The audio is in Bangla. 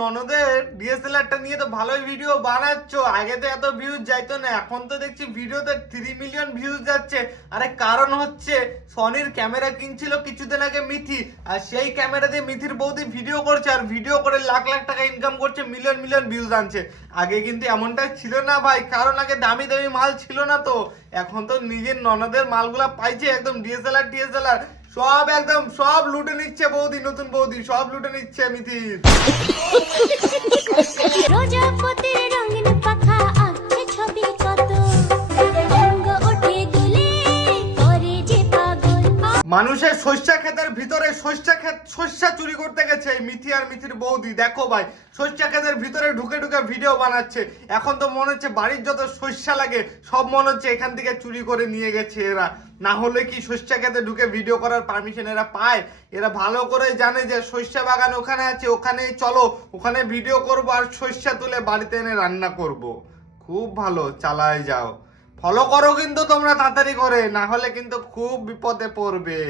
ননদের ডিএসএলআরটা নিয়ে তো ভালোই ভিডিও বানাচ্ছ, আগে তো এত ভিউজ যাইতো না, এখন তো দেখছি ভিডিওতে 3 মিলিয়ন ভিউজ যাচ্ছে। আরে কারণ হচ্ছে সনির ক্যামেরা কিনছিল কিছুদিন আগে মিথি, আর সেই ক্যামেরা দিয়ে মিথির বৌদি ভিডিও করছে, আর ভিডিও করে লাখ লাখ টাকা ইনকাম করছে, মিলিয়ন মিলিয়ন ভিউজ আনছে। আগে কিন্তু এমনটা ছিল না ভাই, কারণ আগে দামি দামি মাল ছিল না তো। এখন তো নিজের ননদের মালগুলা পাইছে, একদম ডিএসএলআর সব একদম সব লুটে নিচ্ছে বৌদি, নতুন বৌদি সব লুটে নিচ্ছে মিথির। প্রজাপতির রঙিন পাখা আঁকছে ছবি কত, অঙ্গ ওঠে দুলে করে যে পাগল। মানুষের শস্যা ক্ষেতের ভিতরে শস্যা চুরি করতে গেছে এই মিথি আর মিথির বৌদি। দেখো ভাই, শস্যা ক্ষেতের ভিতরে ঢুকে ঢুকে ভিডিও বানাচ্ছে। এখন তো মনে হচ্ছে বাড়ির যত শস্যা লাগে সব মনে হচ্ছে এখান থেকে চুরি করে নিয়ে গেছে এরা। না হলে কি শস্যা ক্ষেতে ঢুকে ভিডিও করার পারমিশন এরা পায়? এরা ভালো করে জানে যে শস্যা বাগান ওখানে আছে, ওখানেই চলো, ওখানে ভিডিও করব আর শস্যা তুলে বাড়িতে এনে রান্না করব। খুব ভালো, চালায় যাও। ফলো করো কিন্তু তোমরা তাড়াতাড়ি করে, না হলে কিন্তু খুব বিপদে পড়বে।